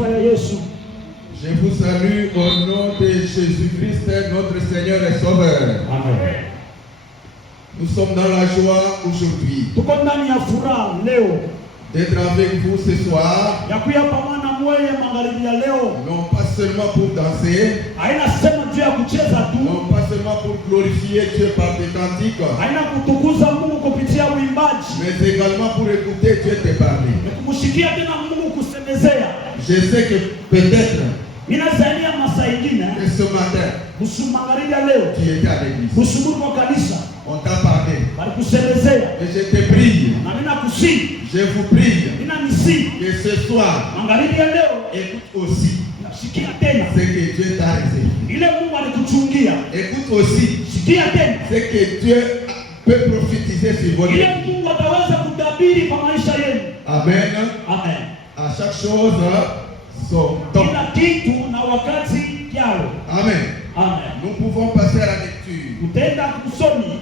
sifa ya Yesu. Je vous salue au nom de Jésus-Christ, notre Seigneur et Sauveur. Amen. Nous sommes dans la joie aujourd'hui Tuko ndani ya furaha leo d'être avec vous ce soir, ya kuya pamoja na mweye magharibi ya leo. non pas seulement pour danser, Haina sema juu ya kucheza tu, non pas seulement pour glorifier Dieu par des cantiques, haina kutukuza Mungu kupitia uimbaji, mais également pour écouter Dieu te parler. ni kumshikia tena Mungu kusemezea. Je sais que peut-être Ninazania masaa ingine que ce matin, busu magharibi ya leo tu étais à l'église, busubuhi kwa kanisa on t'a parlé, balikusemezea, et je te prie, na mimi nakusii, je vous prie, nina nisii que ce soir, magharibi ya leo écoute aussi nasikia tena ce que Dieu t'a réservé. ile Mungu alikuchungia. Écoute aussi Sikia tena ce que Dieu peut prophétiser sur votre ile vie. Mungu ataweza kutabiri kwa maisha yenu. Amen. Amen. À chaque chose, son temps. Kila kitu na wakati yao. Amen. Amen. Nous pouvons passer à la lecture. Utaenda kusomi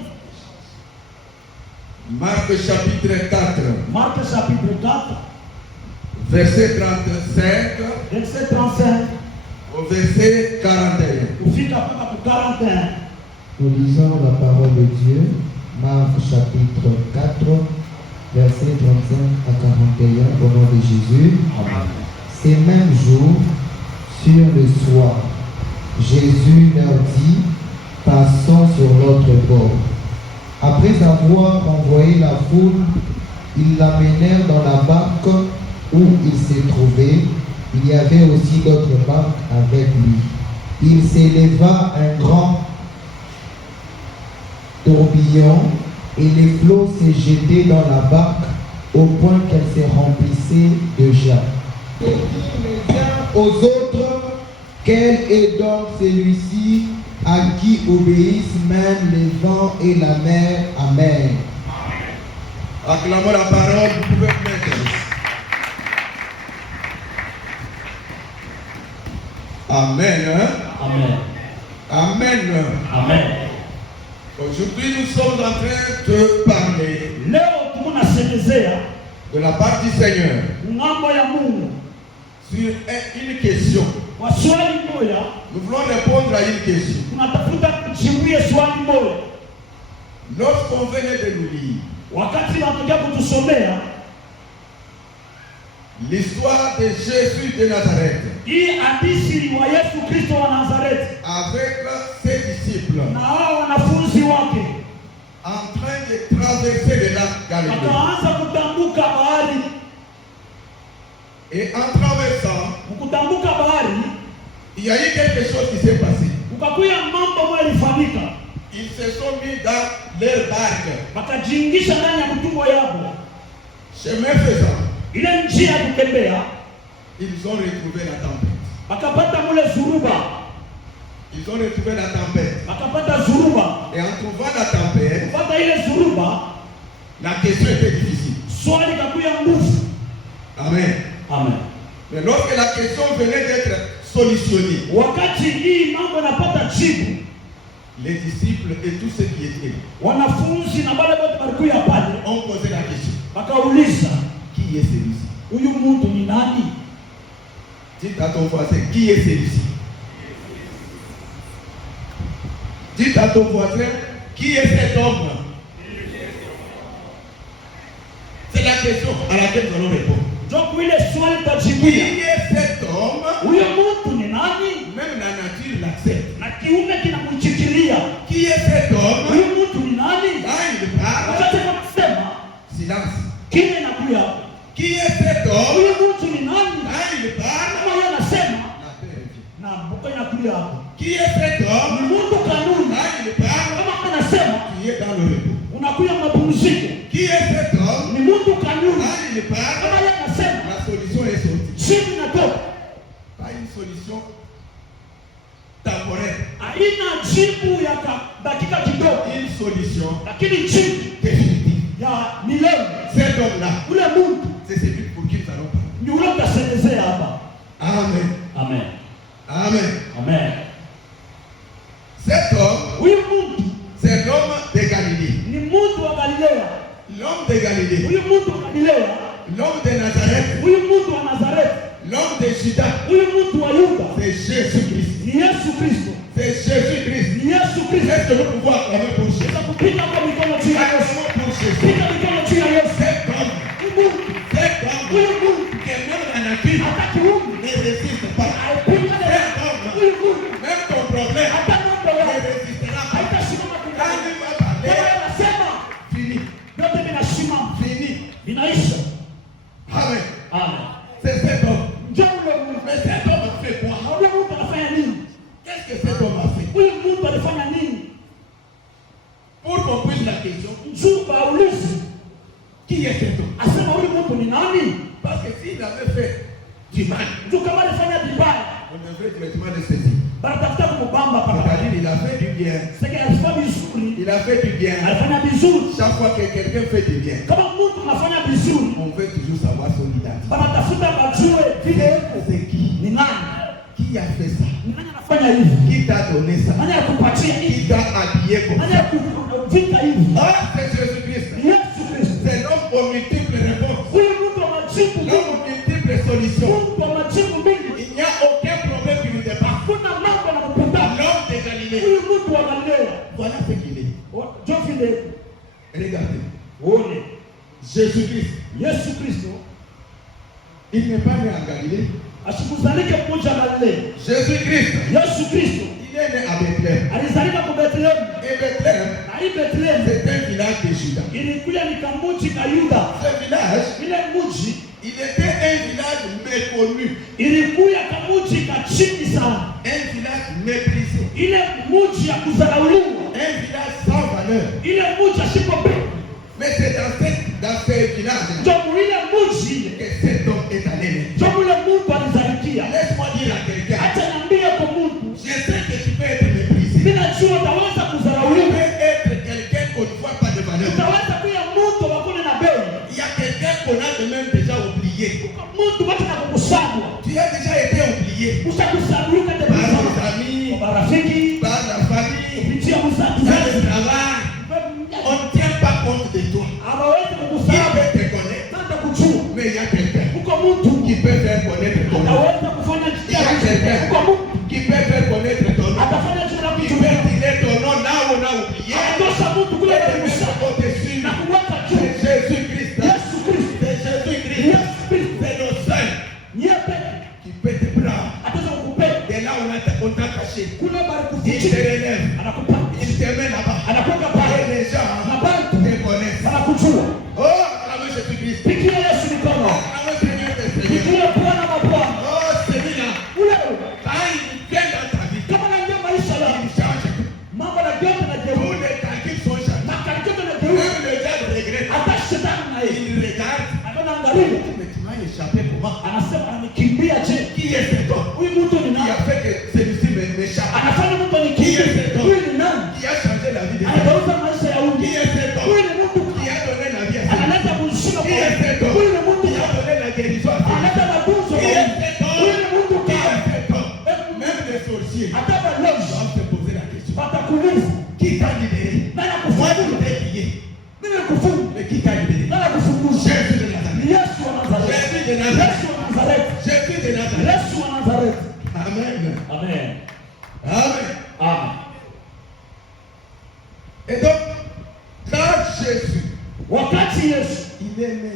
Marc chapitre 4, Marko chapitre 4 verset 35 verset 35 au verset 41. kufika mpaka ku 41. Nous lisons la parole de Dieu, Marc chapitre 4, versets 35 à 41, au nom de Jésus. Amen. Ces mêmes jours, sur le soir, Jésus leur dit, passons sur l'autre bord. Après avoir envoyé la foule, ils l'amenèrent dans la barque où il se trouvait. Il y avait aussi d'autres barques avec lui. Il s'éleva un grand tourbillon et les flots se jetaient dans la barque au point qu'elle se remplissait déjà. Et dit les uns aux autres, quel est donc celui-ci à qui obéissent même les vents et la mer? Amen. Acclamons la parole, vous pouvez vous mettre. Amen. Amen. Amen. Amen. Aujourd'hui, nous sommes en train de parler Leo tunasemezea de la part du Seigneur ng'ambo ya Mungu sur une question. kwa swali moja. Nous voulons répondre à une question. Tunatafuta kujibu swali moja. Lorsqu'on venait de nous lire Wakati wanataka kutusomea l'histoire de Jésus de Nazareth hii hadithi wa Yesu Kristo wa Nazareti avec ses disciples na hao wanafunzi wake en train de traverser le lac Galilée. wakaanza kutambuka bahari. Et en traversant, Kutambuka bahari il y a eu quelque chose qui s'est passé. ukakuya mambo ambayo ilifanyika, Ils se sont mis dans leur barque. wakajiingisha ndani ya mtumbo yao. Chemin faisant, Ile njia ya kutembea ils ont retrouvé la tempête. wakapata mule zuruba, Ils ont retrouvé la tempête. wakapata zuruba. Et en trouvant la tempête, Kupata ile zuruba, la question était difficile. swali kakuya nguvu. Amen. Amen. Mais lorsque la question venait d'être solutionnée, Wakati hii mambo napata jibu, les disciples et tous ceux qui étaient wanafunzi na wale wote walikuwa pale ont posé la question. wakauliza, Qui est celui-ci? huyu mtu ni nani? Dites à ton voisin, qui est celui-ci? Dites à ton voisin, qui est cet homme? C'est la question à laquelle nous allons répondre. Donc ile swali Qui tajibia, est cet homme? huyo mtu ni nani? Même la nature l'accepte. Na kiume kinamchikilia, Qui est cet homme? huyu mtu ni nani? Quand il parle, Wakati wanasema silence. kile inakuya, Qui est cet homme? huyu mtu ni nani? Quand il parle, Kama yeye anasema la paix revient. na mbuka inakuya hapo, Qui est cet ni homme? mtu kanuni. Quand il parle, Kama anasema tu es dans le repos. unakuya mapumziko, Qui est cet homme? ni mtu kanuni. Quand il parle, Kama yeye anasema la solution est sortie. jibu inatoka, Pas une solution temporaire, haina jibu ya dakika kidogo, une solution lakini jibu définitive. ya milele. Cet homme-là, Ule mtu c'est celui pour qui nous allons parler. ni ule utasemezea hapa. Amen. Amen. Amen. Amen. Cet homme, Huyu mtu c'est l'homme de Galilée. ni mtu wa Galilea. L'homme de Galilée. Huyu mtu wa Galilea, L'homme de Nazareth. huyu mtu wa Nazareti, L'homme de Juda, Huyu mtu wa Yuda c'est Jésus-Christ. ni Yesu Kristo. C'est Jésus-Christ. Ni Yesu Kristo. Est-ce que nous pouvons acclamer pour Jésus? Kupiga kwa mikono juu ya Yesu. Acclamons pour Jésus. Piga mikono juu ya Yesu. Cet homme, Mungu, cet homme, huyu Mungu que même la nature hataki Mungu. ne résiste pas. Aipiga leo. Huyu Mungu Même ton problème hata mambo ne yao résistera pas. haitasimama Quand kungani. il va parler, Kama anasema fini, vyote vinasimama. fini. Vinaisha. Amen. Amen. C'est cet homme. Njoo ule Mungu. Mais cet homme a fait quoi? Ule Mungu anafanya nini? Qu'est-ce que cet homme a fait? Huyu Mungu alifanya nini? Pour qu'on puisse la question, Njoo paulize. qui est cet homme? Asema huyu Mungu ni nani? Parce que s'il avait fait du mal, Njoo kama alifanya vibaya. on devrait directement le saisir. Banatafuta kumubamba paka. C'est-à-dire, il a fait du bien. Sasa alifanya vizuri. Il a fait du bien. Alifanya vizuri. Chaque fois que quelqu'un fait du bien, Kama mtu anafanya vizuri, on veut toujours savoir son identité. banatafuta bajue vile yuko. C'est qui? Ni nani? Qui a fait ça? Ni nani anafanya hivi? Qui t'a donné ça? Nani akupatia Qui hivi? t'a habillé comme Nani ça? akuvika hivi? Ah, c'est Jésus-Christ. Yesu Kristo. C'est l'homme aux multiples réponses. Huyu mtu wa majibu L'homme mingi. aux multiples solutions. Mungu wa majibu mingi. Il n'y a aucun problème qui ne dépasse. Hakuna mambo yanakupata. L'homme de Galilée. Huyu mtu wa Galilea. Voilà ce qu'il est. Njoo vile Regardez. uone. Jésus-Christ. Yesu Kristo Il n'est pas né en Galilée. asikuzalike mmoja Galilea. Jésus-Christ. Yesu Kristo Il est né à Bethléem. alizalika kwa Bethlehem. Et Bethléem, Na hii Bethlehem c'est un village de Juda. ilikuwa ni kamuji ka Yuda. Ce village, Ile mji il était un village méconnu. ilikuwa kamuji ka chini sana. Un village méprisé. Ile mji ya kudharauliwa. Un village sans valeur. Ile mji asipopenda. Mais c'est dans ce village Ndio ile mji que cet homme est allé. ndio ule Mungu alizalikia. Laisse-moi dire à quelqu'un, Acha niambie kwa Mungu. je sais que tu peux être méprisé. Mimi najua utaweza Tu kudharauliwa. peux être quelqu'un qu'on ne voit pas de valeur. Utaweza kuwa mtu wa kule na bei. Il y a quelqu'un qu'on a même déjà oublié. Mtu watu na kukusanywa. Tu as déjà été oublié Ushakusanyika par tes amis, kwa marafiki, par la famille, kupitia msatu. dans le travail. On ne tient pas compte de toi. Hawawezi Qui kukusanya. peut te connaître? Ndio kujua. Mais il y a quelqu'un Uko mtu qui peut faire connaître ton nom. ataweza kufanya Il y a quelqu'un uko mtu qui peut faire connaître ton nom. atafanya jina la Qui kujua. peut tirer ton nom là où on a oublié. Atosha mtu kule Et na te mettre kukusanya au-dessus. na kuweka C'est juu. Jésus-Christ. Yesu Kristo. C'est Jésus-Christ. Yesu Kristo. C'est le seul Nyepe qui peut te prendre. ataweza kukupenda. Et là on t'a caché. Kule bali Il te kuficha. relève. Anakupa. Il te met là-bas. Anakuweka Et pale. les gens Na bali te connaissent. anakujua. Oh, acclamez Jésus-Christ. Pigia Yesu mikono. Acclamez Seigneur des Seigneurs. Pigia Bwana mabwana. Oh, celui-là, Ule quand il vient dans ta vie, kama naingia maisha il yako. change. Mambo na geuka na Tous geuka. les calculs sont changés. Makarikio na geuka. Même le diable regrette. Hata shetani na yeye. Il regarde. Anaangalia. Mais tu m'as échappé comment? Anasema anikimbia je? Qui est cet homme? Huyu mtu ni Qui nani? a fait que celui-ci m'échappe? Anafanya mtu anikimbie. Huyu ni nani? Qui a changé la vie de quelqu'un? Anageuza maisha ya Qui huyu. est cet homme? Huyu ni mtu Qui a donné la vie à celui-ci? analeta mshika Qui est cet kwa. homme? Huyu ni mtu Qui a donné la guérison à celui-ci? analeta matunzo Qui kwa. est cet homme? Huyu ni mtu Qui kwa. est cet homme? Même les sorciers Hata leo doivent se poser la question. watakuuliza Qui t'a libéré? nani Moi, je akufungua? t'ai lié. Mimi nakufunga. Mais qui t'a libéré? Nani akufungua? Jésus de Nazareth. Yesu wa Nazareti. Jésus de Nazareth. Yesu wa Nazareti. Jésus de Nazareth. Yesu wa Nazareti. Amen. Amen. Amen. Amen. Et donc, quand Jésus, Wakati Yesu il est né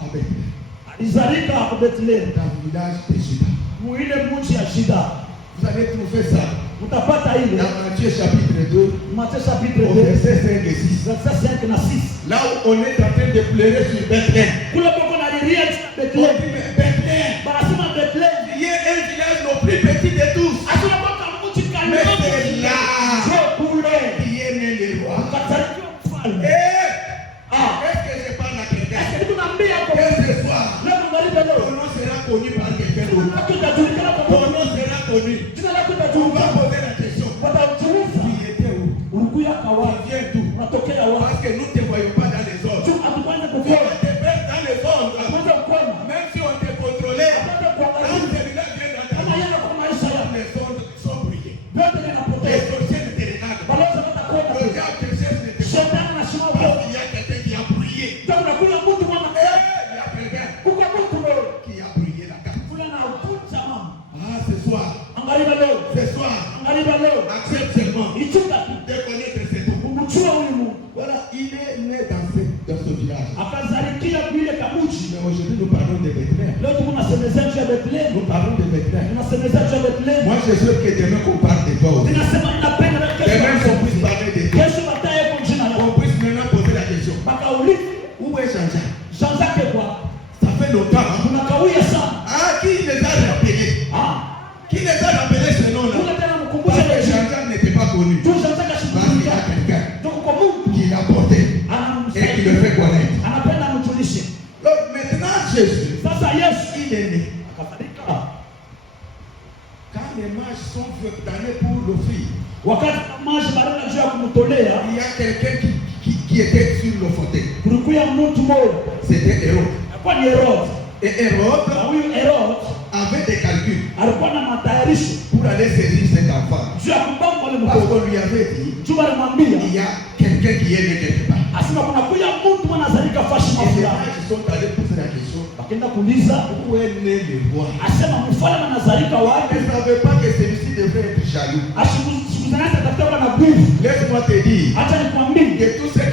à Bethléem, alizalika hapo Bethlehem, dans le village de Juda. muile mji ya shida. Vous allez trouver ça Utapata ile dans Matthieu chapitre 2, Matthieu chapitre au 2 verset 5 et 6. verset 5 na 6. Là où on est en train de pleurer sur Bethléem. Kule poko na lilia On dit, Bethlehem. mais Bethléem, Banasema Bethlehem. qui est un village le plus petit de tous. Asema paka mji Mais kandogo. c'est là Jo kule. qui est né le roi. Ukatarikiwa mfalme. Et Ah. est-ce que je parle à quelqu'un? Ese tunaambia kwa Que ce soir, leo ngalibe ton leo. nom sera connu par quelqu'un Jina d'autre. lako litajulikana kwa Ton Mungu. nom sera connu. Jina lako On va litajulikana. poser la question. Watajiuliza Tu étais où? ulikuya Tu kawa. viens d'où? Unatokea wapi? Parce que nous ne te voyons pas dans les ordres. Tu hatukwenda On kukuona. te perd dans les ordres. Hatukwenda kukuona. Même si on tunasemezea juu ya Bethlehem. Nous parlons de Bethléem. Tunasemezea juu ya Bethlehem. Moi, je souhaite que demain qu'on parle de toi aussi. Ninasema ninapenda na Demain qu'on puisse kesho. parler de toi. Kesho bataye kwa jina On lako. puisse maintenant poser la question. Bakaulize Où est Jean-Jacques? Jean-Jacques kwa. Ça fait longtemps. Hein? Tunakawia sana. Ah, qui les a rappelés? Ah. Qui les a rappelés ce nom-là? Kuna tena Parce mkumbushe que leo. Jean-Jacques n'était pas connu. Tu Jean-Jacques Parce qu'il y a ashikuja. quelqu'un Donc kwa Mungu qui l'a porté et qui anamsaidia. le fait connaître. Anapenda mtulishe. Donc maintenant, Jésus, Sasa Yesu il est né. akafadika. Quand les mages sont damnés pour l'offrir, Wakati maji baraka juu ya kumtolea, il y a quelqu'un qui était sur le fauteuil. kulikuwa mtu mmoja. C'était Hérode. Alikuwa ni Herode. Et Hérode Na huyu Herode avait des calculs alikuwa na matayarisho pour aller saisir cet enfant. juu ya kubamba wale Parce mtoto. qu'on lui avait dit, Juu alimwambia il y a quelqu'un qui est né quelque part. asema kuna kuya mtu mwanazalika fashi Et les mafulani. mages sont allés poser la question, Akaenda kuuliza, où est né le roi? asema mfalme anazalika Ils wapi? ne savaient pas que celui-ci devrait être jaloux. Asikuzanasa tafuta kwa na bivu. Laisse-moi te dire Acha nikwambie, que tous ceux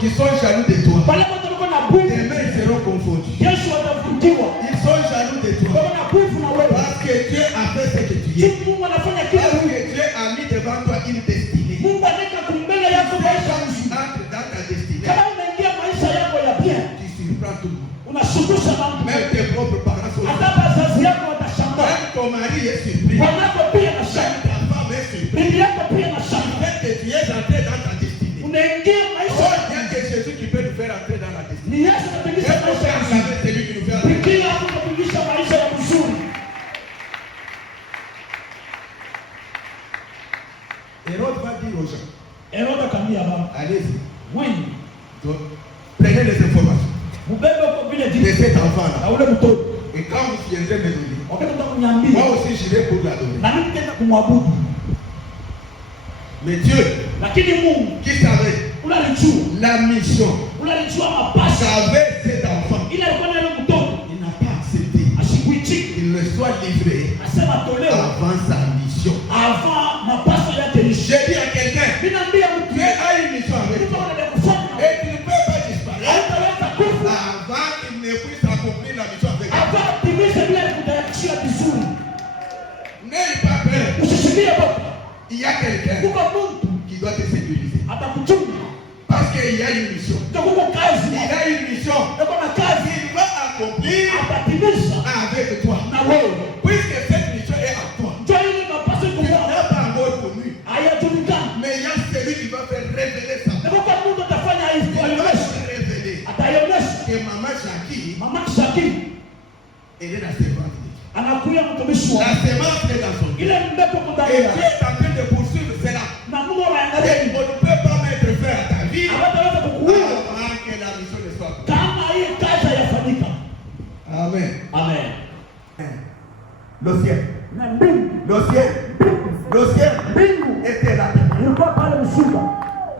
qui sont jaloux de toi, wale wote walikuwa na bivu, demain ils seront confondus. kesho watavutiwa. Ils sont jaloux de toi Kwa na bivu na wewe. parce que Dieu a fait ce que tu es. Juu Mungu anafanya kila Parce kitu. que Dieu a mis devant toi une destinée. Mungu anaweka kumbele yako maisha Quand tu mzuri. entres dans ta destinée, Kama unaingia maisha yako ya bien, tu surprends tout le monde. unashughulisha watu. Même tes propres parents sont Hata surpris. wazazi yako watashangaa. Même ton mari est surpris. Bwanako pia Même anashangaa. ta femme est surprise. Bibi yako pia anashangaa. Fait que tu es entré dans ta destinée. Unaingia maisha Oh, yako. il y a que Jésus qui peut nous faire entrer dans la destinée. Ni Yesu anapigisha Est-ce maisha que ya vous mzuri. savez celui qui nous fait entrer? Biblia hapo inapigisha maisha ya mzuri. Hérode va dire aux gens, Herode akamwambia baba, allez-y, mwenye donc, prenez les informations mbebe kwa vile de jinsi cet enfant-là. na ule mtoto. Et quand vous viendrez me donner, Wakati moi utakunyambia aussi j'irai pour l'adorer. na mimi tena kumwabudu. Mais Dieu, Lakini Mungu qui savait ule alijua, la mission, ule alijua mapasa. savait cet enfant, Ile alikuwa na yule mtoto il n'a pas accepté asikuichiki. qu'il le soit livré Asema tolewa avant sa mission. avant mapasa yake lishe. J'ai dit à quelqu'un, Ninaambia mtu Dieu a une mission avec kitu toi. anaenda kufanya. Et tu ne peux pas disparaître Hautaweza kufa avant qu'il ne puisse accomplir la mission avec toi. hapa timize bila kutayarishia vizuri. N'aie pas peur. Usishikilie baba. Il y a quelqu'un Kuko mtu qui doit te sécuriser. atakuchunga. Parce qu'il y a une mission. Ndio kuko kazi. Il a une mission. Ndio na kazi Il va accomplir atatimiza avec toi. na wewe. Puisque cette mission est à toi. Ndio ile mapasa Tu kufanya. n'as pas encore connu. Hayajulikani. Mais il y a celui qui va faire révéler sa Ndio kwa mtu atafanya hivi Il kwa va Yesu. te révéler Ataionyesha. que Maman Jackie, Mama Shaki elle est la servante de Dieu. anakuya mtumishi wa La semence est dans son cœur. ile mbeko Et kundani. Dieu est en train de poursuivre cela. Na Mungu Et anaangalia on ne peut pas mettre fin à ta vie hawataweza kukuua avant que la mission ne soit accomplie. kama hii kazi hayafanyika. Amen. Amen. Le ciel. Na mbingu mbingu était là. ilikuwa pale mshuka.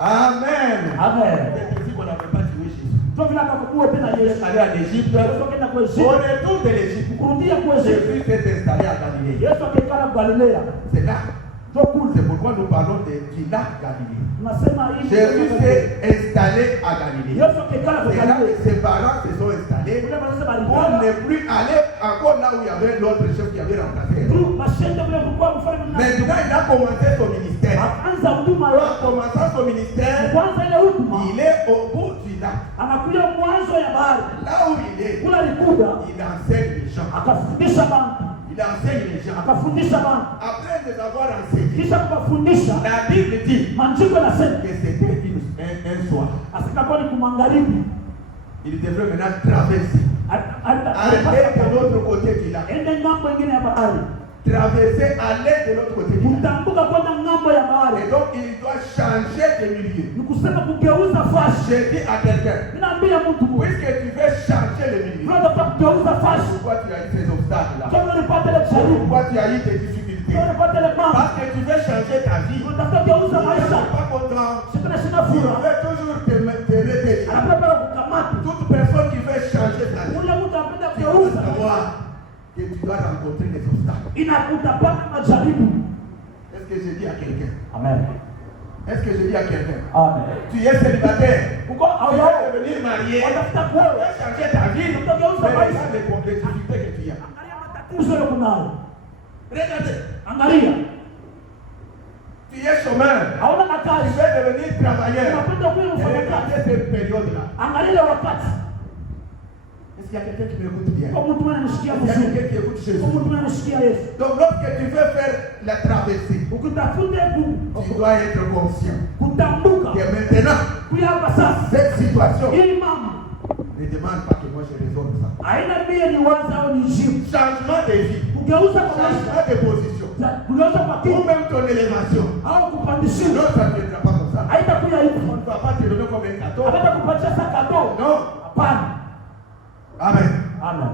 Amen. Amen. C'est ainsi qu'on n'avait pas tué Jésus. Ndio vile akakuwa tena Yesu. Allé en Égypte. Yesu akaenda kwa Au Yesu. retour de l'Égypte, Kurudia kwa Yesu. Jésus s'est installé à Galilée. Yesu akakaa Galilea. C'est là. Ndio kule. C'est pourquoi nous parlons du lac Galilée. Tunasema hii. Jésus s'est installé à Galilée. Yesu akakaa kwa C'est là que Galilea. ses parents se sont installés. Kule wanasema On alikuwa n'est plus allé encore là où il y avait l'autre chef qui avait remplacé. tu mashende vile kulikuwa mfalme mmoja. Maintenant, il a commencé son ministère. Akaanza huduma En yake. commençant son ministère, Kwanza ile huduma il est au bout du lac. anakuja mwanzo ya bahari. Là où il est, Kule alikuja il enseigne les gens. akafundisha bantu. Il enseigne les gens. Akafundisha bantu. Après les avoir enseignés, Kisha kuwafundisha la Bible dit maandiko yanasema que c'était un soir. asikakuwa ni kumangaribi. Il devrait maintenant traverser. Aller de l'autre côté du lac. Ende ngambo ingine ya bahari. Traverser, aller de l'autre côté du lac. Kutambuka kwenda ngambo ya bahari. Et donc, il doit changer de milieu. Ni kusema kugeuza fashi. Je dis à quelqu'un, Ninaambia mtu huyu, puisque tu veux changer le milieu, unataka kugeuza fashi. pourquoi tu as eu ces obstacles-là? Kama ulipata ile jaribu, Pourquoi tu as eu des difficultés? kama ulipata ile mambo, Parce que tu veux changer ta vie. unataka kugeuza Tu maisha. n'es pas content. Sikuwa sina Tu furaha. veux toujours te retenir. Anapenda kukamata. Toute personne qui veut changer ta vie, Ule mtu anapenda tu dois kugeuza. savoir que tu dois rencontrer des obstacles. Utapata majaribu. Est-ce que je dis à quelqu'un? Amen. Est-ce que je dis à quelqu'un? Amen. Tu es célibataire. Uko Tu au veux yao. devenir marié. Tu Watafuta kuoa. veux changer ta vie. Utageuza Mais maisha. regarde les complexités que tu as. Angalia tatizo ile kunayo. Regardez, Angalia, tu es chômeur, hauna na tu kazi, veux devenir travailleur. unapenda kuwa Et mfanyakazi. regardez cette période-là. Angalia ile wakati, Est-ce qu'il y a quelqu'un qui m'écoute bien? kwa mtu ananisikia Est-ce qu'il y a vizuri, quelqu'un qui écoute Jésus? kwa mtu ananisikia Yesu. Donc lorsque tu veux faire la traversée, Ukitafuta tu dois être conscient kutambuka que maintenant, kuya hapa sasa, cette situation hii mama ne demande pas que moi je résolve ça. haina mie ni waza au ni jibu. Changement de vie, Kugeuza kwa maisha, changement de position, kugeuza kwa ou kitu même ton élévation. au kupandishia, Non, ça ne viendra pas comme ça. haitakuja hivi. On ne va pas te donner comme un cadeau. Hata kupatia sakado. Non. Hapana. Amen. Amen.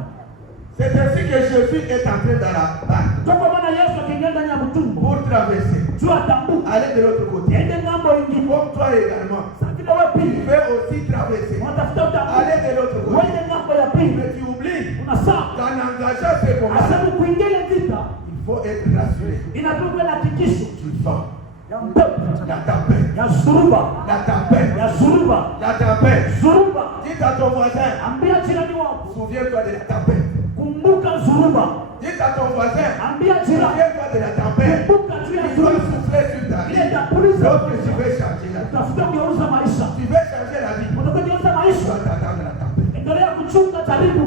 C'est ainsi que Jésus est entré dans la barque Kwa maana Yesu akiingia ndani ya mtumbo, pour traverser, juu atambuka, aller de l'autre côté. ende ngambo ingine. Comme toi également, Sasa vile wewe tu pili, veux aussi traverser, unatafuta utambuka, aller de l'autre côté. wende ngambo ya pili. Mais tu oublies Unasahau. qu'en engageant ce combat, Asema kuingia ile vita, il faut être rassuré. inapigwa na hakikisho Tu sens ya mpepo, la tempête, ya zuruba, la tempête, ya zuruba, la tempête. zuruba. Dis à ton voisin, Ambia jirani wako, souviens-toi de la tempête. kumbuka zuruba. Dis à ton voisin, Ambia jirani, souviens-toi de la tempête. kumbuka juu ya Il doit zuruba. souffler sur ta Ile vie. itapuliza. Lorsque tu veux changer la vie, Utafuta kugeuza maisha. tu veux changer la vie, Unapogeuza tu maisha, dois t'attendre la tempête. endelea kuchunga karibu.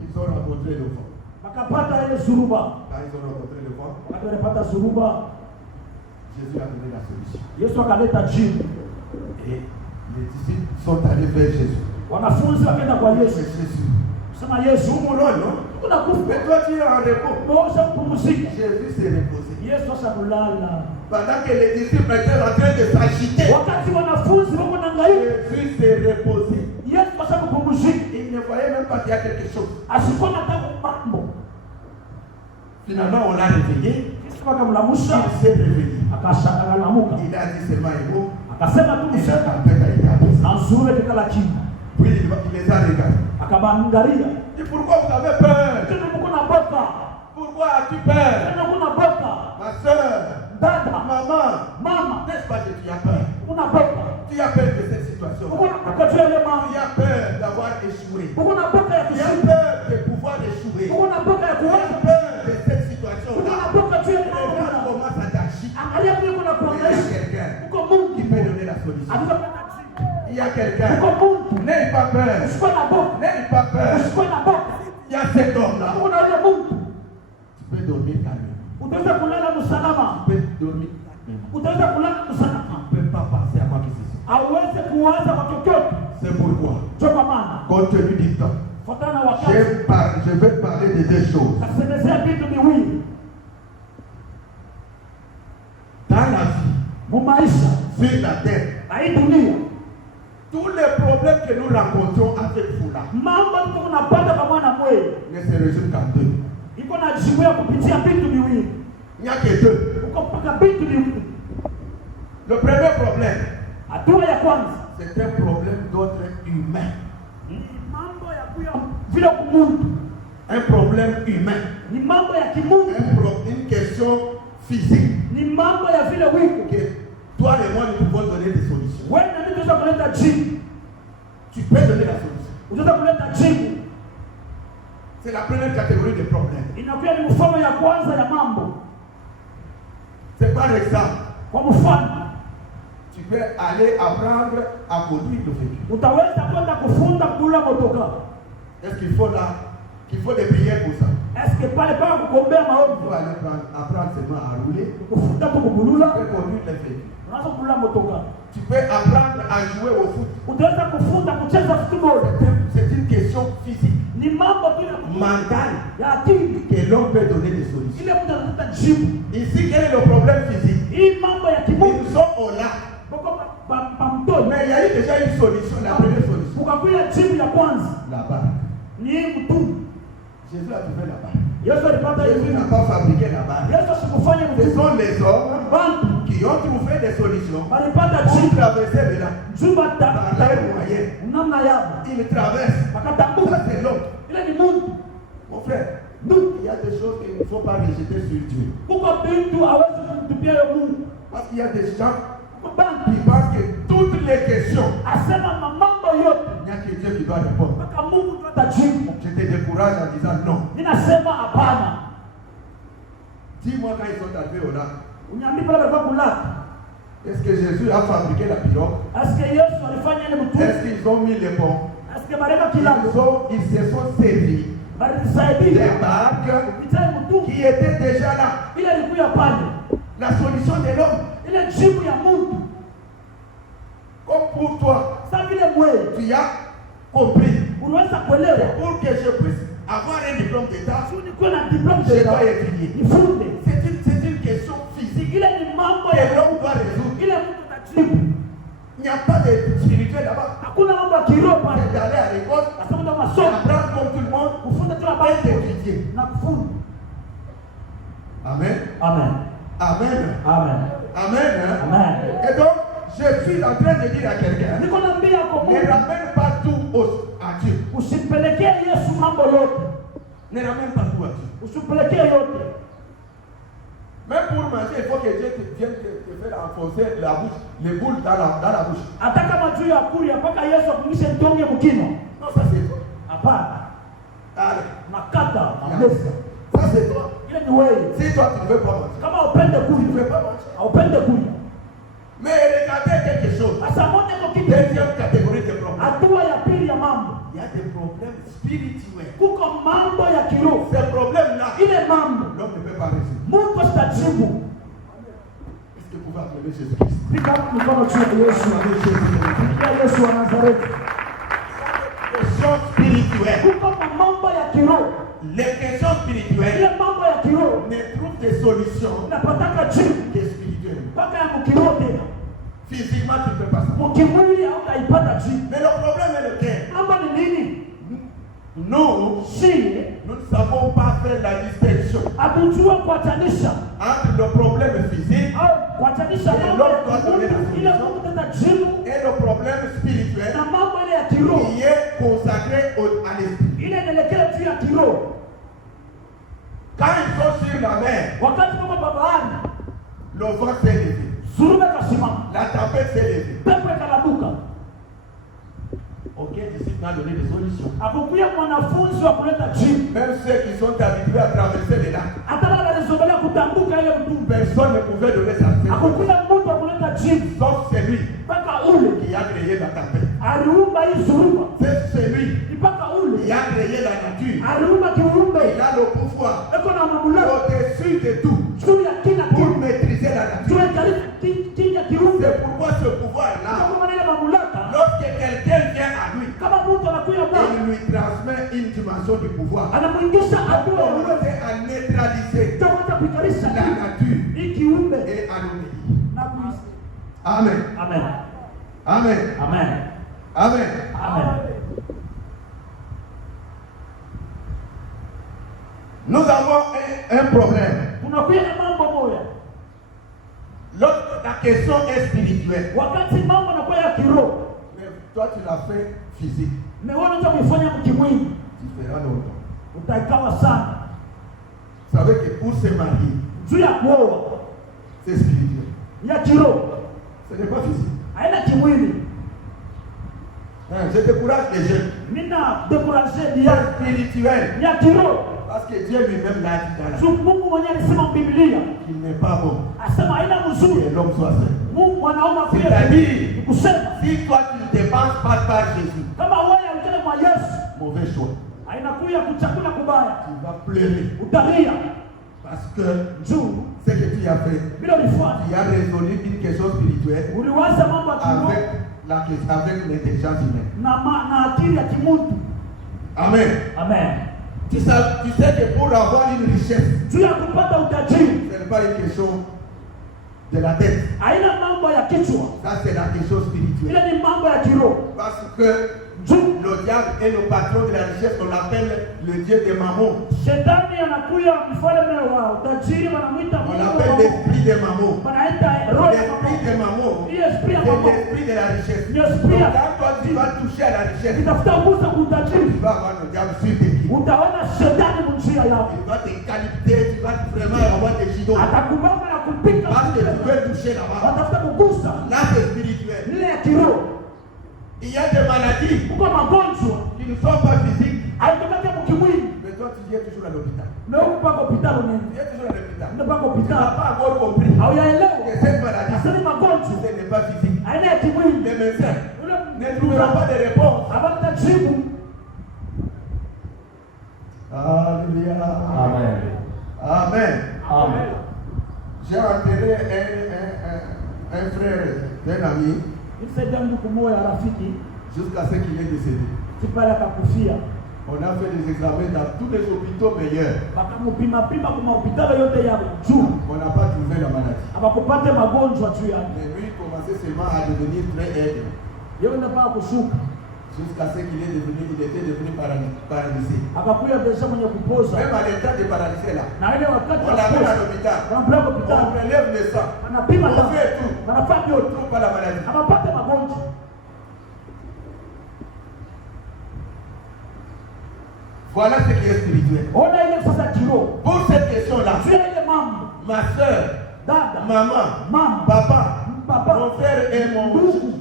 Ils ont rencontré le vent. Wakapata ile zuruba. Quand ils ont rencontré le vent, Wakati walipata zuruba, Jésus a donné la solution. Yesu akaleta jibu. Et les disciples sont allés vers Jésus. Wanafunzi wakaenda kwa C'est Yesu. Jésus. Sema Yesu, Nous mourons, non? kuna kufa. Mais toi, tu es en repos. Mosha kupumzika. Jésus s'est reposé. Yesu ashakulala. Pendant que les disciples étaient en train de s'agiter, Wakati wanafunzi wako na ngaika, Jésus s'est reposé. Yesu ashakupumzika. Il ne voyait même pas qu'il y a quelque chose. Asikuwa nataka mambo. Finalement, on l'a réveillé. Yesu akamlamusha, Il s'est réveillé. akalamuka. Il a dit seulement un mot. Akasema tu Et la msema, tempête a été apaisée. na nzuri kikala chini. Puis il les a regardés. Akabangalia. Et pourquoi vous avez peur? Tena mko na boka. Pourquoi as-tu peur? Tena kuna boka. Ma soeur, Dada, maman, mama, n'est-ce pas que tu as peur? kuna boka. Tu as peur de cette situation. Uko na boka juu ya ile Tu mama. as peur d'avoir échoué. Uko na boka ya Tu as kushinda. peur de pouvoir échouer. Uko na boka ya Tu as kuweza. peur de cette Uko situation-là. na boka juu ya ile Les gens mama. commencent à t'agir. Angalia vile kuna Il y a kuangaisha. quelqu'un Uko Mungu. qui peut donner la solution. Anaweza kuleta jibu. Il y a quelqu'un. Uko Mungu. N'aie pas peur. Usikuwe na boka. N'aie pas peur. Usikuwe na boka. Il y a cet homme-là. Uko na yule Mungu. Tu peux dormir calmement. Utaweza kulala msalama. Tu peux dormir calmement. Utaweza kulala msalama. Tu ne peux pas penser à quoi que ce soit. Hauwezi kuwaza kwa chochote. C'est pourquoi, Cho kwa maana compte tenu du temps, fuatana na wakati. je vais parler de deux choses. Nasemezea vitu viwili Dans la vie, mu maisha sur la terre, na hii dunia. tous les problèmes que nous rencontrons avec vous là Mambo tuko tunapata pamoja na mwili ne se résument qu'en deux. iko na jibu ya kupitia vitu viwili. Il n'y a que deux. Uko mpaka vitu viwili. Le premier problème, Hatua ya kwanza c'est un problème d'ordre humain. ni mambo ya kuya vile kumuntu, Un problème humain. ni mambo ya kimungu, Une question physique. ni mambo ya vile wiko. Que toi et moi, nous pouvons donner des solutions. Wewe na mimi tunaweza kuleta jibu, Tu peux donner la solution. unaweza kuleta jibu. C'est la première catégorie de problèmes. Inakuwa ni mfano ya kwanza ya mambo. C'est par exemple, Kwa mfano, tu peux aller apprendre à conduire le véhicule. utaweza kwenda kufunda kula motoka. Est-ce qu'il faut des prières pour ça? Est-ce que pale pa kukombea Il maombi, faut aller apprendre seulement à rouler. kufuta tu Tu kubulula, peux conduire le véhicule. unaanza kula motoka. Tu peux apprendre à jouer au foot. Utaweza kufunda kucheza football. C'est une question physique, Ni mambo tu ya mentale, ya akili. que l'homme peut donner des solutions. Ile mtu anataka jibu. Ici, quel est le problème physique? Hii mambo ya kimungu. Ils sont au lac. Boko pa mtoni. Mais il y a eu déjà une solution, la première solution. Ukakuya jibu ya kwanza. Là-bas. Ni hii mtu. Jésus a trouvé là-bas. Yesu alipata Jésus hiyo. n'a pas fabriqué là-bas. Yesu asikufanya Ce mtu. sont les hommes Bantu qui ont trouvé des solutions walipata pour jibu. traverser de là. Juba Par ta leur moyen. namna yao. Ils traversent. Wakatambuka. Ça, c'est l'homme. Ile ni Mungu. Mon frère, il y a des choses qu'il ne faut pas rejeter sur Dieu. Kuko vitu hawezi kumtupia yo Mungu. Parce qu'il y a des gens Kuko bantu qui pensent que toutes les questions, asema mambo yote il n'y a que Dieu qui doit répondre. mpaka Mungu ndio atajibu. Je te décourage courage en disant non. Ninasema hapana. Dis-moi quand ils sont arrivés au lac. Uniambie pale walikuwa kulaka. Est-ce que Jésus a fabriqué la pirogue? Est-ce que Yesu alifanya ile mtu? Est-ce qu'ils ont mis les ponts? Est-ce que baraka kilalo? Ils se sont servis des barques qui étaient déjà là. Ile ilikuwa pale. La solution de l'homme. Ile jibu ya Mungu. Comme pour toi, Sasa vile wewe tu as compris. unaweza kuelewa. Pour que je puisse avoir un diplôme d'État, Nikuwe na diplôme je d'État. dois étudier. Nifunde. C'est une question physique Ile ni mambo que ya l'homme doit résoudre. ile mtu atajibu. Il n'y a pas de spirituel là-bas. Hakuna mambo ya kiroho pale. C'est d'aller à l'école, Asema ndo masomo. apprendre comme tout le monde, Kufunza tu et habari d'étudier. na kufunza. Amen. Amen. Amen. Amen. Amen. Amen. Et donc, je suis en train de dire à quelqu'un, Niko naambia kwa ne Mungu ramène pas tout à Dieu. usimpelekee Yesu mambo yote. Ne ramène pas tout à Dieu. Usimpelekee yote. Même pour manger, il faut que Dieu vienne te faire enfoncer la bouche, les boules dans la bouche. Hata kama juu ya kulia mpaka Yesu akumishe ndonge mkino. Non, ça c'est toi. Hapana. Allez. Nakata na mesa. Ça c'est toi. Ile ni wewe. Si toi tu ne veux pas manger, Kama upende tu ne kulia, veux pas manger. upende kulia. Mais regardez quelque chose. Sasa moja kwa kitu. Deuxième catégorie de problèmes. Hatua ya pili ya mambo. Il y a des problèmes spirituels. Kuko mambo ya kiroho. Ces problèmes-là, Ile mambo l'homme ne peut pas résoudre. Mungu atajibu. Est-ce que vous pouvez appeler Jésus-Christ? Piga mkono juu ya Yesu. Piga Yesu wa Nazareti. Questions spirituelles. Kuko mambo ya kiroho. Les questions spirituelles Ile mambo ya kiroho ne trouvent des solutions unapataka jibu que spirituelles. mpaka ya mkiroho tena. Physiquement, tu ne peux pas savoir. Mkimwili hautaipata jibu. Mais le problème est lequel? Mambo ni nini? Nous, Si nous ne savons pas faire la distinction hatujua kuachanisha entre le problème physique au kuachanisha mambo ya kimungu, ile Mungu tata jibu et le problème spirituel na mambo ile ya kiroho qui est consacré à l'esprit. ile inaelekea juu ya kiroho. Quand ils sont sur la mer, Wakati kama babaani le vent s'est levé, surume kasimama, la tempête s'est levée. pepo ikalabuka. Aucun disciple n'a donné des solutions. Hakukuya mwanafunzi wa kuleta jibu. Même ceux qui sont habitués à traverser les lacs, Hata wale walizogelea kutambuka ile mtumbe, personne ne pouvait donner sa réponse, hakukuya mtu wa kuleta jibu sauf celui mpaka ule qui a créé la tempête. aliumba hii suruba, C'est celui mpaka ule qui a créé la nature. aliumba kiumbe Il a le pouvoir eko na mamlaka au-dessus de tout juu ya kila pour kitu, maîtriser la juu nature. ya karibu kinga kiumbe. C'est pourquoi ce pouvoir-là, Kama ile mamlaka, lorsque quelqu'un vient à lui, kama mtu anakuja kwa il lui transmet une dimension du pouvoir. anamuingisha On hatua ya uwezo, commence à neutraliser taweza kuikarisha la nature hii kiumbe et à l'obéir. na kuishi. Amen. Amen. Amen. Amen. Amen. Amen. Nous avons un problème. Kunakuwa na mambo moja. Lorsque la question est spirituelle, Wakati mambo yanakuwa ya kiroho, mais toi tu l'as fait physique, umeona unataka kuifanya mkimwili, tu feras longtemps. utaikawa sana. Vous savez que pour se marier, Juu ya kuoa c'est spirituel. ya kiroho, Ce n'est pas physique. haina kimwili. Je décourage les jeunes. Mina dekuraje C'est dia spirituel. ya kiroho. Parce que Dieu lui-même l'a dit dans la Juu Mungu mwenyewe alisema Biblia, qu'il n'est pas bon asema haina mzuri que l'homme soit seul. Mungu mwanaume pia C'est-à-dire, ni kusema si toi tu ne dépenses pas par Jésus, kama wewe utende kwa Yesu, mauvais choix. hainakuya kuchakula kubaya, Tu vas pleurer. utalia Parce que juu ce que tu as fait, bila ulifuata. tu as résolu une question spirituelle Uliwaza mambo ya kiroho avec l'intelligence humaine. na akili ya kimuntu. Amen. Amen. Tu sais que pour avoir une richesse, Juu ya kupata utajiri ce n'est pas une question de la tête. haina mambo ya kichwa, Ça, c'est la question spirituelle. ile ni mambo ya kiroho. Parce que Juu le diable est le patron de la richesse, on l'appelle le dieu des mammons. shetani anakuya mfalme wa utajiri, wanamuita On Mungu l'appelle wa- l'esprit des mammons. wanaita roho ya L'esprit des mammons, Hii esprit ya c'est mambo l'esprit de la richesse. ni esprit Donc, ya quand toi tu vas toucher à la richesse, itafuta kugusa tu kuutajiri, vas avoir le diable sur tes pieds. utaona shetani mnjia yako, Il va te calibrer, tu vas vraiment avoir des gidots. atakubamba na kupika, Parce que tu veux toucher là-bas. watafuta kugusa Là, c'est spirituel. ile ya kiroho. Il y a des maladies Kuko magonjwa qui ne sont pas physiques, haitokake mkimwili, mais toi, tu es toujours à l'hôpital. Mais on pas hôpital on est. Tu es toujours à l'hôpital. On pas Tu hôpital. n'as pas encore compris Ah oui, elle que cette maladie, ce ce n'est pas physique. Elle est qui oui. Les médecins ne trouveront pas de réponse. Avant de dire. Alléluia. Amen. Amen. Amen. J'ai enterré un frère d'un ami Msaidia ndugu moja rafiki jusqu'à ce qu'il est décédé. sipala kakufia. On a fait des examens dans tous les hôpitaux meilleurs. Bakamupima pima kwa hospitali yote ya juu. On n'a pas trouvé la maladie. Abakupata magonjwa juu yake. Mais lui commençait seulement à devenir très aigre. Yeye ndapaa kushuka. Jusqu'à ce qu'il était devenu paralysé. Akakuya deja mwenye kupoza. Même à l'état de paralysé là. Na ile wakati on l'amène à l'hôpital. On prélève le sang. Anapima on fait tout. Wanafanya yote. On trouve pas la maladie. Anapata magonjwa. Voilà ce qui est spirituel. Ona ile sasa kiro. Pour cette question-là, ma soeur, dada, maman, papa, mon frère et mon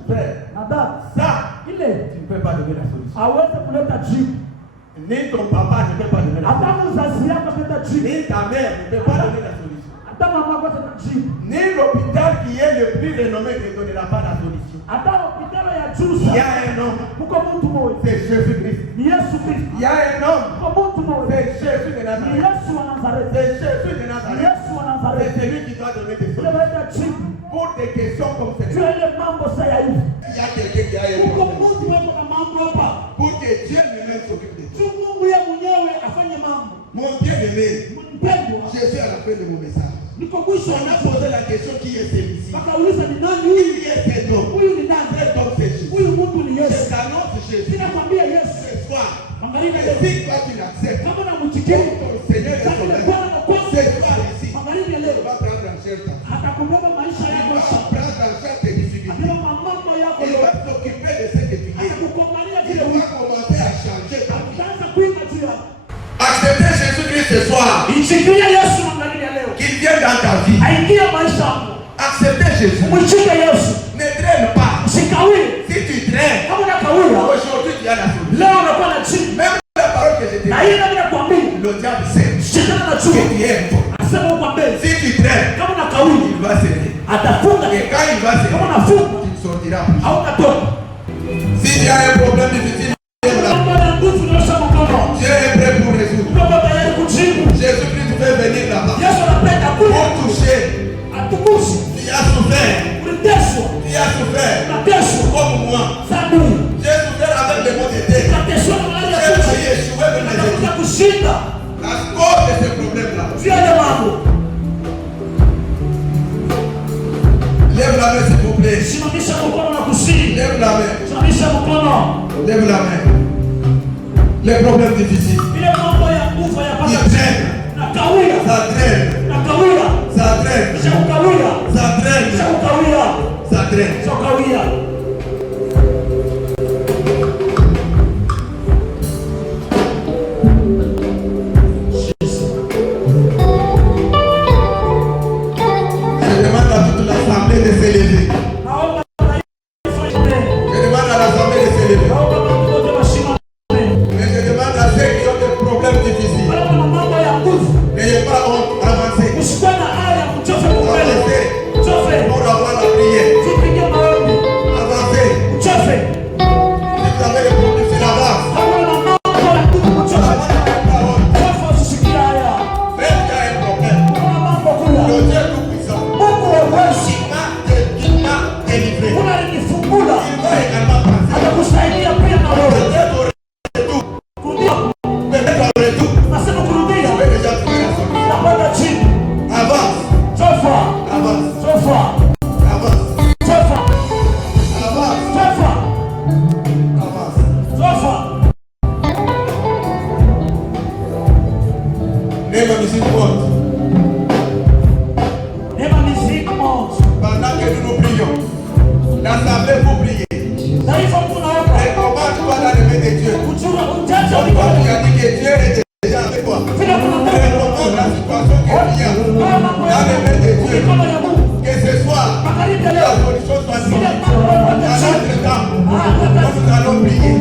frère, ça, tu ne peux pas donner la solution. Ni ton papa ne peut pas donner la solution. Ni ta mère ne peut pas donner la solution. Ni l'hôpital qui est le plus renommé ne donnera pas la solution. Il y a un homme, c'est Jésus-Christ. Il y a un homme, c'est Jésus de Nazareth. C'est Jésus de Nazareth. C'est celui qui doit donner des solutions. Pour des questions comme celle-là. Il y a quelqu'un qui a un problème. Pour que Dieu lui-même s'occupe de toi. Mon bien-aimé, Jésus à la fin de mon message. On a posé la question qui est celui-ci. Qui est cet homme? Cet homme c'est Jésus. Je t'annonce Jésus. Ce soir, si toi tu l'acceptes, pour ton Seigneur et Sauveur, ce soir ici, on va prendre en charge ta vie. On va prendre en charge tes difficultés. Il va s'occuper de ce que tu es. Il va commencer à changer ta vie. Acceptez Jésus-Christ ce soir. Qu'il vienne dans ta vie. Acceptez Jésus. Ne traîne pas. Si tu traînes, aujourd'hui tu as la solution. Même la parole que je t'ai dit, le diable sait que tu es fort. Si tu traînes, il va céder. Et quand il va céder, tu ne sortiras plus. Si tu as un problème difficile, Dieu est prêt pour résoudre. Jésus-Christ veut venir là-bas pour toucher. Tu as souffert. Tu as souffert comme moi. J'ai souffert avec les maux de tête. J'ai échoué avec les études. À cause de ce problème-là. Lève la main s'il vous plaît. Lève la main. Lève la main. Les problèmes difficiles. Ils traînent. Ça traîne. Ça traîne. Ça traîne. Ça traîne. Je demande à toute l'assemblée de s'élever. Je demande à l'assemblée de s'élever. Mais je demande à ceux qui ont des problèmes difficiles. N'ayez pas honte, avancez. Avancez pour avoir la prière. Avancez. Si vous avez des problèmes, c'est là-bas. Frère, il y a un problème. Le Dieu tout-puissant, il m'a délivré. Il va également passer. Peut-être au retour. Je vais déjà trouver la solution. Avance. Avance. Never music monte. Pendant que nous nous prions, l'assemblée vous priez. Et comment tu vas dans les mains de Dieu? Toi tu as dit que Dieu est déjà avec toi. Et comment la situation qui vient dans les mains de Dieu? Que ce soit la solution soit trouvée. Dans notre temps, nous allons prier.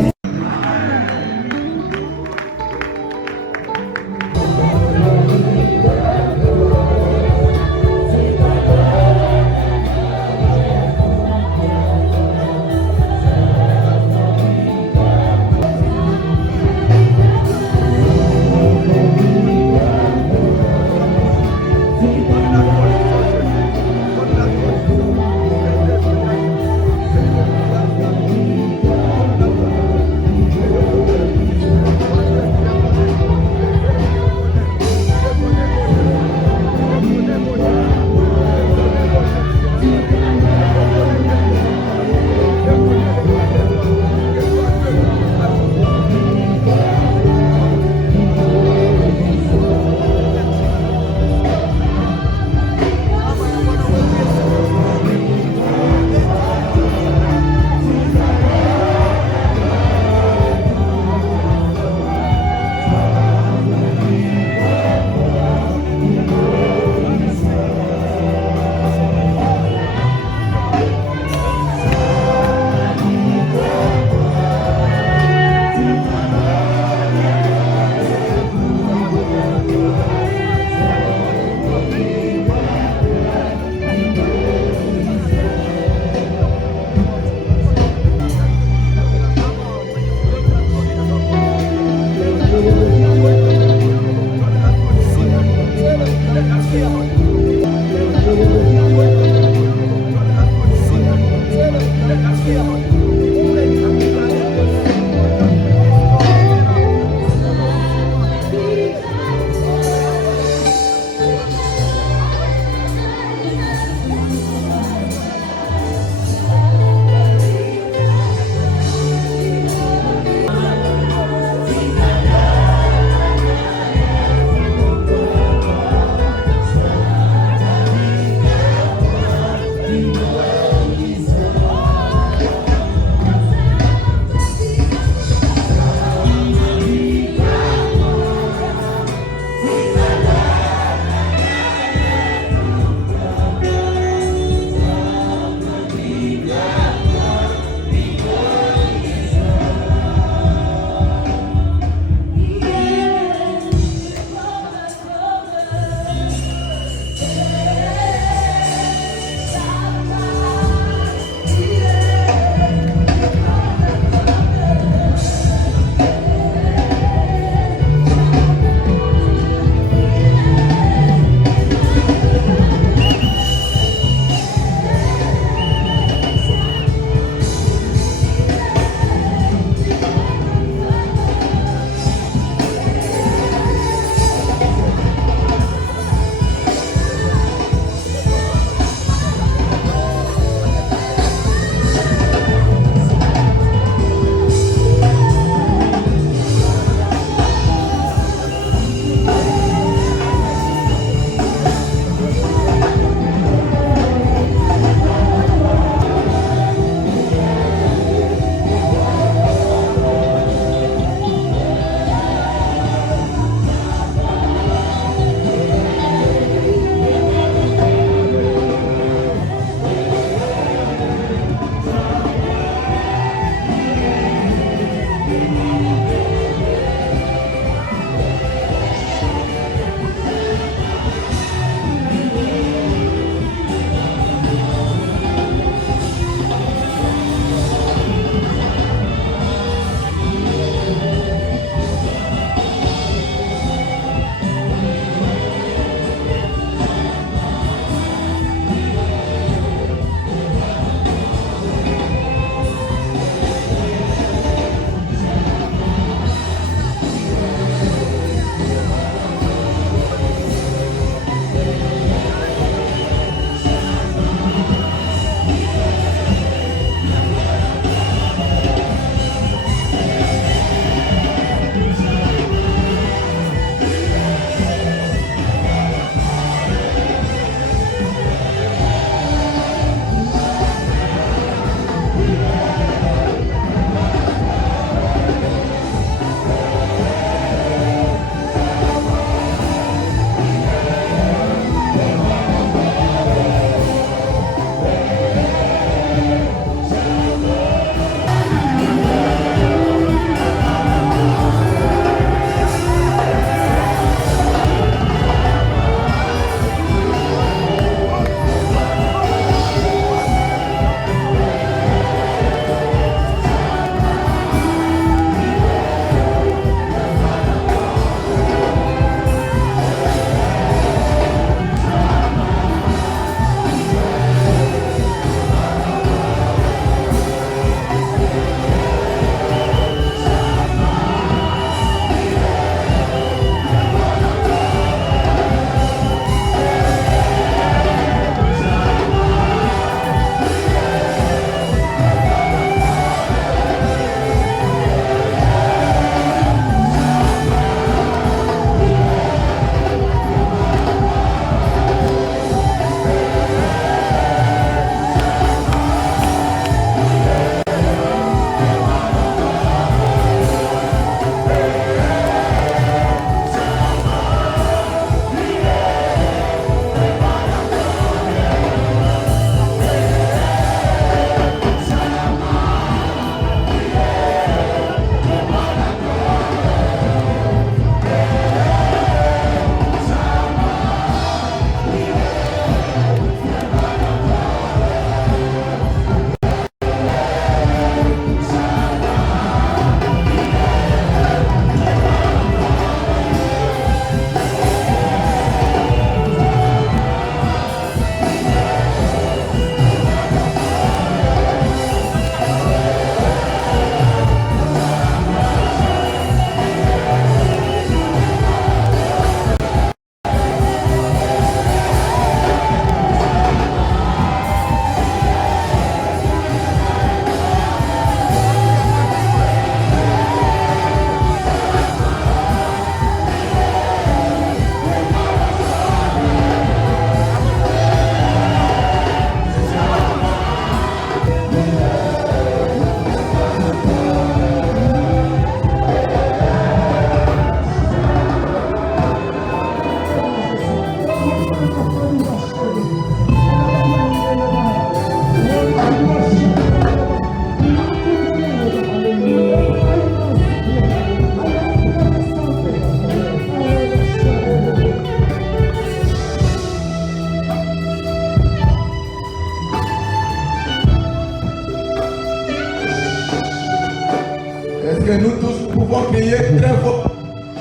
que nous tous pouvons crier très fort.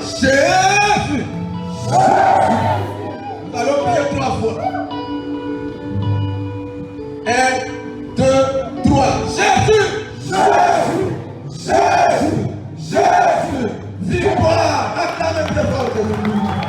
Jésus. Nous allons prier 3 fois. 1, 2, 3. Jésus. Jésus. Jésus. Jésus. Victoire. Acclamez très fort.